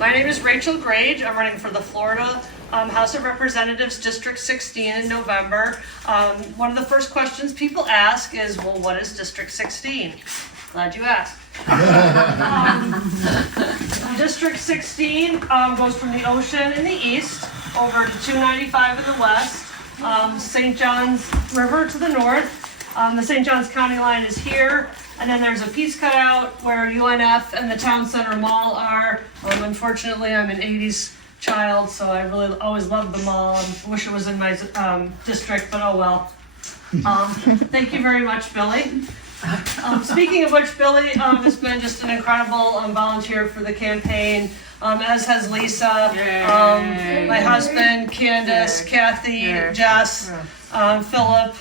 My name is Rachel Grage. I'm running for the Florida House of Representatives, District 16 in November. One of the first questions people ask is, well, what is District 16? Glad you asked. District 16 goes from the ocean in the east over to 295 in the west, St. Johns River to the north. The St. Johns County line is here, and then there's a piece cut out where UNF and the Town Center Mall are. Unfortunately, I'm an 80s child, so I really always loved the mall. I wish it was in my district, but oh well. Thank you very much, Billy. Speaking of which, Billy has been just an incredible volunteer for the campaign, as has Lisa, my husband, Candace, Kathy, Jess, Philip,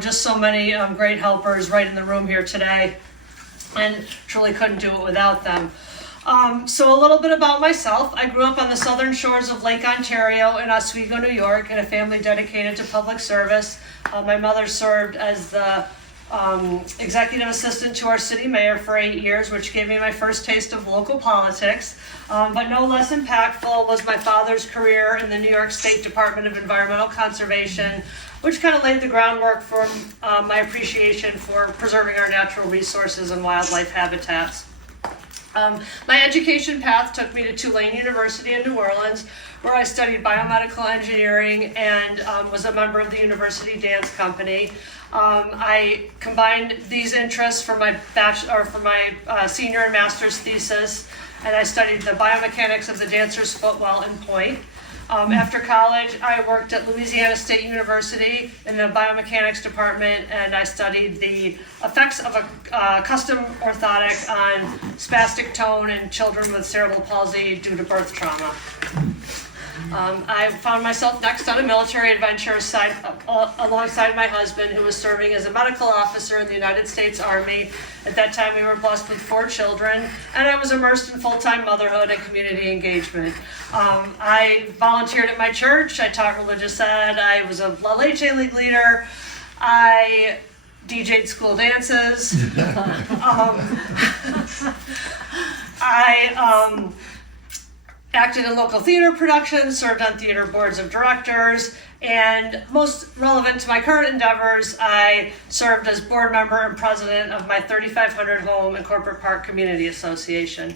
just so many great helpers right in the room here today, and truly couldn't do it without them. So a little bit about myself. I grew up on the southern shores of Lake Ontario in Oswego, New York, in a family dedicated to public service. My mother served as the executive assistant to our city mayor for 8 years, which gave me my first taste of local politics. But no less impactful was my father's career in the New York State Department of Environmental Conservation, which kind of laid the groundwork for my appreciation for preserving our natural resources and wildlife habitats. My education path took me to Tulane University in New Orleans, where I studied biomedical engineering and was a member of the University Dance Company. I combined these interests for my senior and master's thesis, and I studied the biomechanics of the dancer's foot while in point. After college, I worked at Louisiana State University in the biomechanics department, and I studied the effects of a custom orthotic on spastic tone in children with cerebral palsy due to birth trauma. I found myself next on a military adventure alongside my husband, who was serving as a medical officer in the United States Army. At that time, we were blessed with 4 children, and I was immersed in full-time motherhood and community engagement. I volunteered at my church. I taught religious ed. I was a La Leche League leader. I DJ'd school dances. I acted in local theater productions, served on theater boards of directors, and most relevant to my current endeavors, I served as board member and president of my 3,500 Home and Corporate Park Community Association.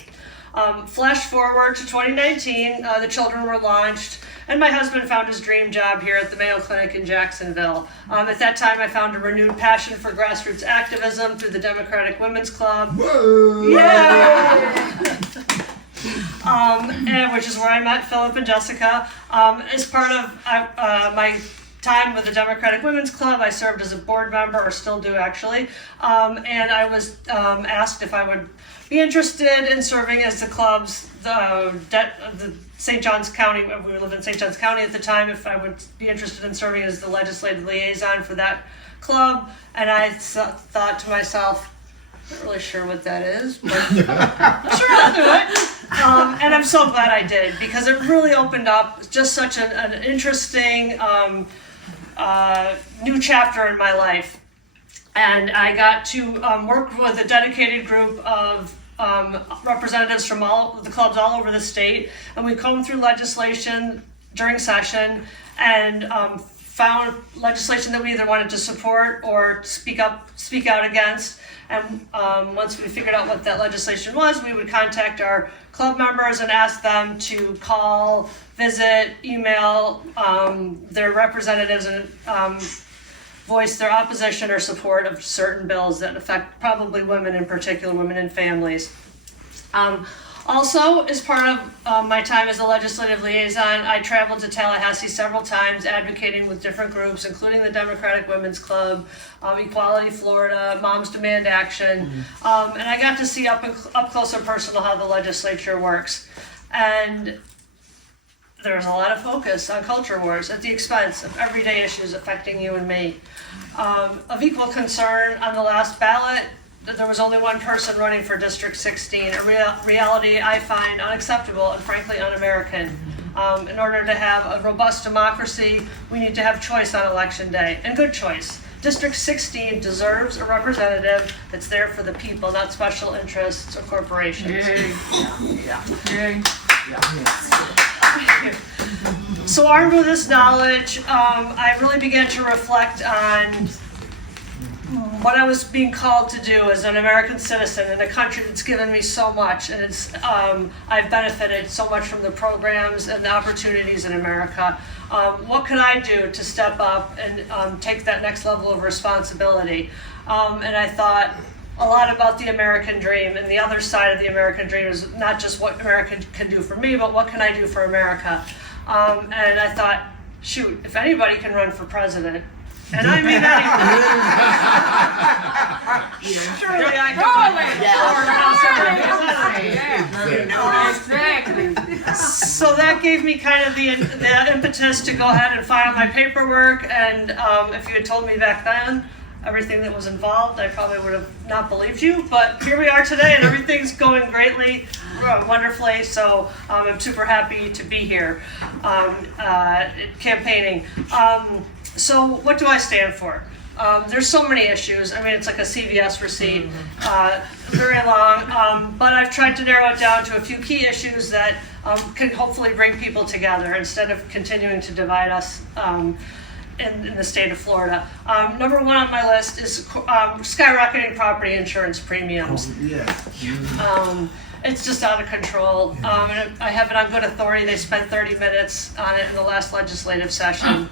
Flash forward to 2019, the children were launched, and my husband found his dream job here at the Mayo Clinic in Jacksonville. At that time, I found a renewed passion for grassroots activism through the Democratic Women's Club. Whoa. Yeah! Which is where I met Philip and Jessica. As part of my time with the Democratic Women's Club, I served as a board member, or still do actually, and I was asked if I would be interested in serving as the club's, the St. Johns County, we lived in St. Johns County at the time, if I would be interested in serving as the legislative liaison for that club, and I thought to myself, I'm not really sure what that is, but I'm sure I'll do it. And I'm so glad I did, because it really opened up just such an interesting new chapter in my life. And I got to work with a dedicated group of representatives from all the clubs all over the state, and we combed through legislation during session and found legislation that we either wanted to support or speak out against. And once we figured out what that legislation was, we would contact our club members and ask them to call, visit, email their representatives and voice their opposition or support of certain bills that affect probably women in particular, women and families. Also, as part of my time as a legislative liaison, I traveled to Tallahassee several times advocating with different groups, including the Democratic Women's Club, Equality Florida, Moms Demand Action, and I got to see up close and personal how the legislature works. And there's a lot of focus on culture wars at the expense of everyday issues affecting you and me. Of equal concern, on the last ballot, there was only one person running for District 16, a reality I find unacceptable and frankly un-American. In order to have a robust democracy, we need to have choice on election day, and good choice. District 16 deserves a representative that's there for the people, not special interests or corporations. Yay. So armed with this knowledge, I really began to reflect on what I was being called to do as an American citizen in a country that's given me so much, and I've benefited so much from the programs and the opportunities in America. What could I do to step up and take that next level of responsibility? And I thought a lot about the American dream, and the other side of the American dream is not just what America can do for me, but what can I do for America? And I thought, shoot, if anybody can run for president, and I mean anybody, surely I can run for House. So that gave me kind of the impetus to go ahead and file my paperwork, and if you had told me back then everything that was involved, I probably would have not believed you, but here we are today, and everything's going greatly, wonderfully, so I'm super happy to be here campaigning. So what do I stand for? There's so many issues. I mean, it's like a CVS receipt, very long, but I've tried to narrow it down to a few key issues that can hopefully bring people together instead of continuing to divide us in the state of Florida. Number one on my list is skyrocketing property insurance premiums. It's just out of control. And I have it on good authority. They spent 30 minutes on it in the last legislative session,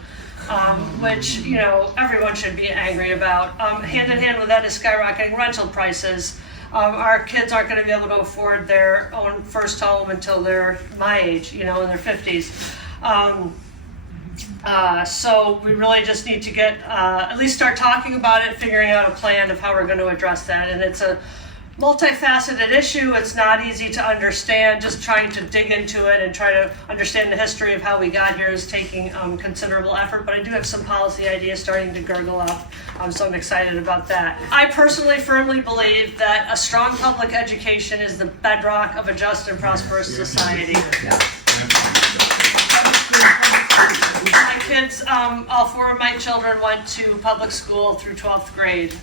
which, you know, everyone should be angry about. Hand in hand with that is skyrocketing rental prices. Our kids aren't going to be able to afford their own first home until they're my age, you know, in their 50s. So we really just need to get, at least start talking about it, figuring out a plan of how we're going to address that. And it's a multifaceted issue. It's not easy to understand. Just trying to dig into it and try to understand the history of how we got here is taking considerable effort, but I do have some policy ideas starting to gurgle up, so I'm excited about that. I personally firmly believe that a strong public education is the bedrock of a just and prosperous society. My kids, all four of my children went to public school through 12th grade.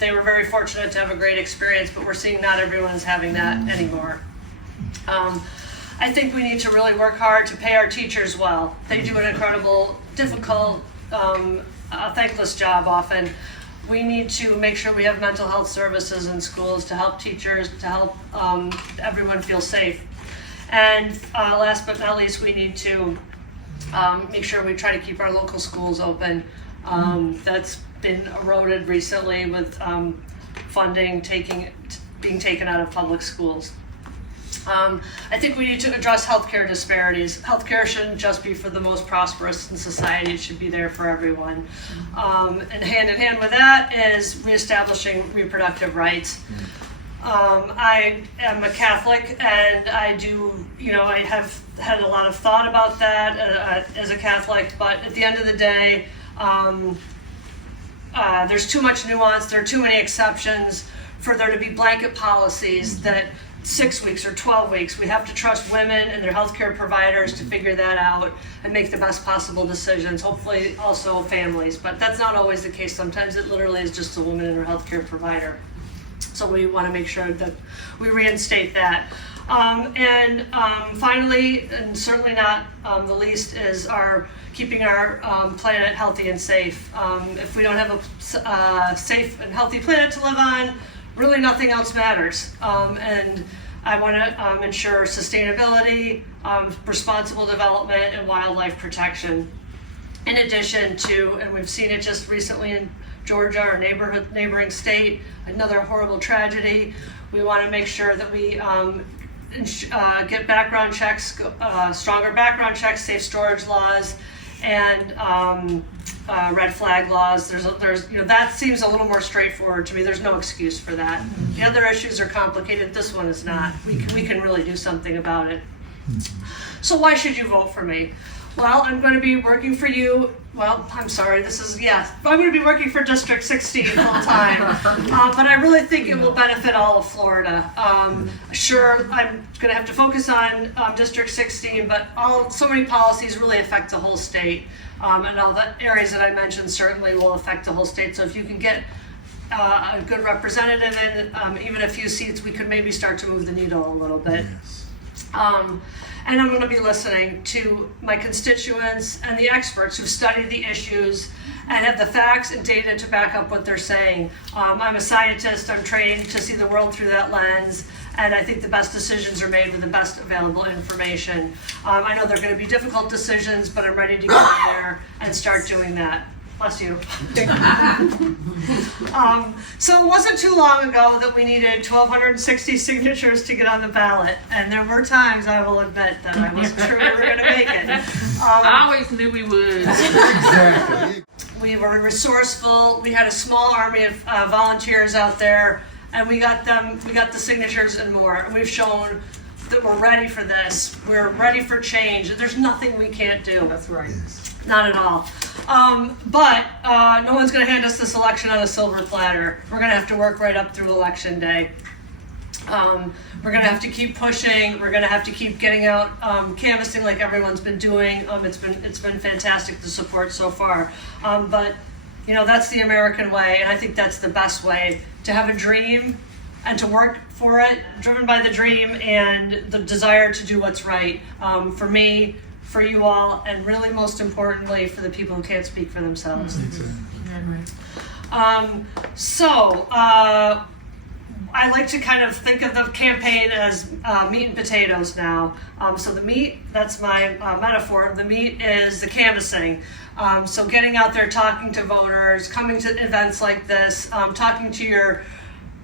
They were very fortunate to have a great experience, but we're seeing not everyone's having that anymore. I think we need to really work hard to pay our teachers well. They do an incredible, difficult, thankless job often. We need to make sure we have mental health services in schools to help teachers, to help everyone feel safe. And last but not least, we need to make sure we try to keep our local schools open. That's been eroded recently with funding being taken out of public schools. I think we need to address healthcare disparities. Healthcare shouldn't just be for the most prosperous in society, it should be there for everyone. And hand in hand with that is reestablishing reproductive rights. I am a Catholic, and I do, you know, I have had a lot of thought about that as a Catholic, but at the end of the day, there's too much nuance, there are too many exceptions for there to be blanket policies that 6 weeks or 12 weeks. We have to trust women and their healthcare providers to figure that out and make the best possible decisions, hopefully also families, but that's not always the case. Sometimes it literally is just a woman and her healthcare provider. So we want to make sure that we reinstate that. Finally, and certainly not the least, is keeping our planet healthy and safe. If we don't have a safe and healthy planet to live on, really nothing else matters. And I want to ensure sustainability, responsible development, and wildlife protection. In addition to, and we've seen it just recently in Georgia, our neighboring state, another horrible tragedy. We want to make sure that we get background checks, stronger background checks, safe storage laws, and red flag laws. There's you know, that seems a little more straightforward to me. There's no excuse for that. The other issues are complicated. This one is not. We can really do something about it. So why should you vote for me? Well, I'm going to be working for you. Well, I'm sorry, I'm going to be working for District 16 full time. But I really think it will benefit all of Florida. Sure, I'm going to have to focus on District 16, but so many policies really affect the whole state. And all the areas that I mentioned certainly will affect the whole state. So if you can get a good representative in, even a few seats, we could maybe start to move the needle a little bit. And I'm going to be listening to my constituents and the experts who study the issues and have the facts and data to back up what they're saying. I'm a scientist. I'm trained to see the world through that lens, and I think the best decisions are made with the best available information. I know they're going to be difficult decisions, but I'm ready to get in there and start doing that. Bless you. So it wasn't too long ago that we needed 1,260 signatures to get on the ballot, and there were times, I will admit, that I wasn't sure we were going to make it. I always knew we would. Exactly. We were resourceful. We had a small army of volunteers out there, and we got the signatures and more. And we've shown that we're ready for this. We're ready for change. There's nothing we can't do. That's right. Not at all. But no one's going to hand us this election on a silver platter. We're going to have to work right up through Election Day. We're going to have to keep pushing. We're going to have to keep getting out, canvassing like everyone's been doing. It's been fantastic, the support so far. But that's the American way, and I think that's the best way to have a dream and to work for it, driven by the dream and the desire to do what's right. For me, for you all, and really most importantly for the people who can't speak for themselves. I like to kind of think of the campaign as meat and potatoes now. So the meat, that's my metaphor. The meat is the canvassing. So getting out there, talking to voters, coming to events like this, talking to your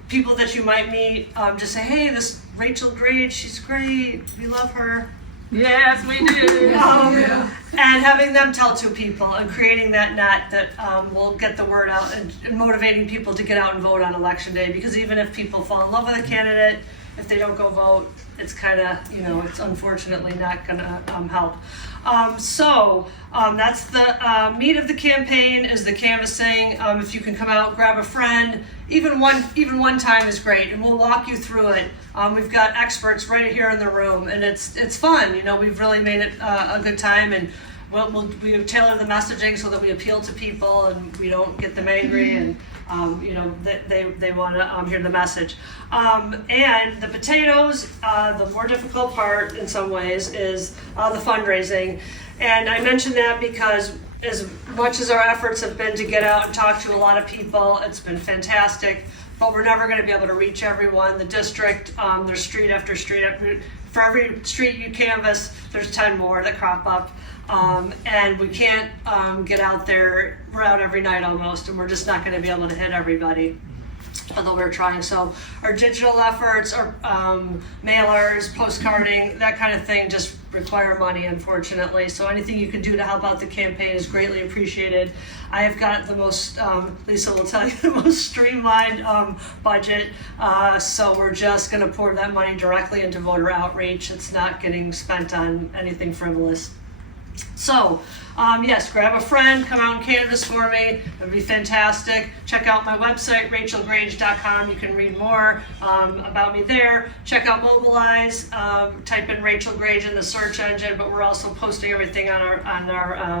people that you might meet, just say, hey, this Rachel Grage, she's great, we love her. Yes, we do. And having them tell two people and creating that net that will get the word out and motivating people to get out and vote on Election Day. Because even if people fall in love with a candidate, if they don't go vote, it's kind of, it's unfortunately not going to help. That's the meat of the campaign is the canvassing. If you can come out, grab a friend, even one time is great, and we'll walk you through it. We've got experts right here in the room, and it's fun. We've really made it a good time, and we tailor the messaging so that we appeal to people and we don't get them angry, and they want to hear the message. And the potatoes, the more difficult part in some ways is the fundraising. And I mention that because as much as our efforts have been to get out and talk to a lot of people, it's been fantastic, but we're never going to be able to reach everyone. The district, there's street after street. For every street you canvass, there's 10 more that crop up. And we can't get out there. We're out every night almost, and we're just not going to be able to hit everybody, although we're trying. So our digital efforts, our mailers, postcarding, that kind of thing just require money, unfortunately. So anything you can do to help out the campaign is greatly appreciated. I have got the most, Lisa will tell you, the most streamlined budget. So we're just going to pour that money directly into voter outreach. It's not getting spent on anything frivolous. So, yes, grab a friend, come out and canvass for me. It would be fantastic. Check out my website, rachelgrage.com. You can read more about me there. Check out Mobilize. Type in Rachel Grage in the search engine, but we're also posting everything on our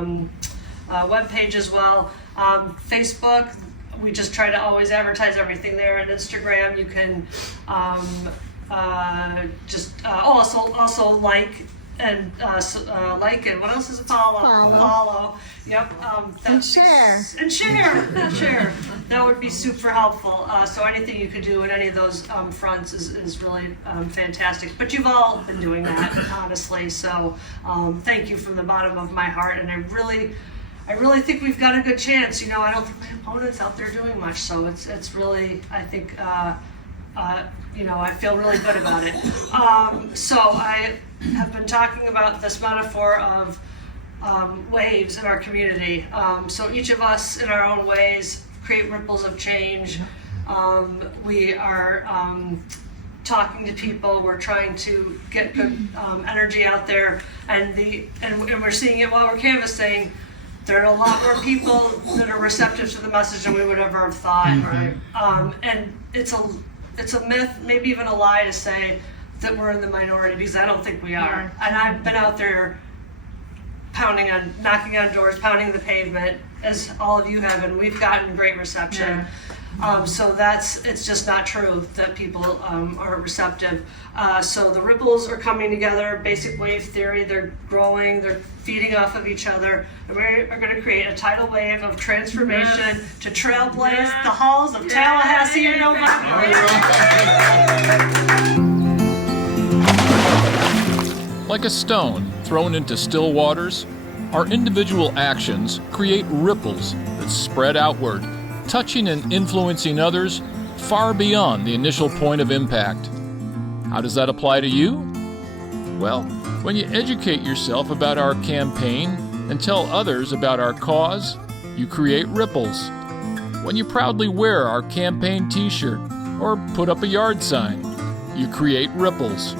webpage as well. Facebook, we just try to always advertise everything there. And Instagram, you can also like. And like it. What else is it? Follow. Yep. And share. Share. That would be super helpful. So anything you could do in any of those fronts is really fantastic. But you've all been doing that, honestly. So thank you from the bottom of my heart. And I really think we've got a good chance. I don't think my opponent's out there doing much. So it's really, I think, I feel really good about it. So I have been talking about this metaphor of waves in our community. So each of us in our own ways create ripples of change. We are talking to people, we're trying to get good energy out there, and we're seeing it while we're canvassing. There are a lot more people that are receptive to the message than we would ever have thought. And it's a myth, maybe even a lie, to say that we're in the minority, because I don't think we are. And I've been out there knocking on doors, pounding the pavement, as all of you have, and we've gotten great reception. So it's just not true that people are receptive. So the ripples are coming together, basic wave theory, they're growing, they're feeding off of each other, and we are going to create a tidal wave of transformation to trailblaze the halls of Tallahassee in November. Like a stone thrown into still waters, our individual actions create ripples that spread outward, touching and influencing others far beyond the initial point of impact. How does that apply to you? Well, when you educate yourself about our campaign and tell others about our cause, you create ripples. When you proudly wear our campaign t-shirt or put up a yard sign, you create ripples.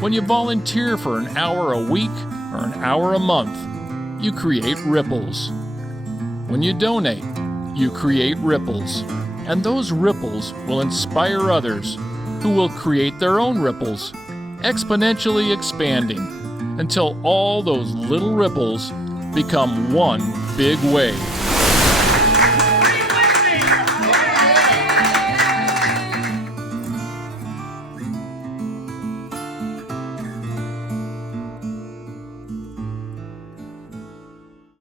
When you volunteer for an hour a week or an hour a month, you create ripples. When you donate, you create ripples. And those ripples will inspire others who will create their own ripples, exponentially expanding until all those little ripples become one big wave.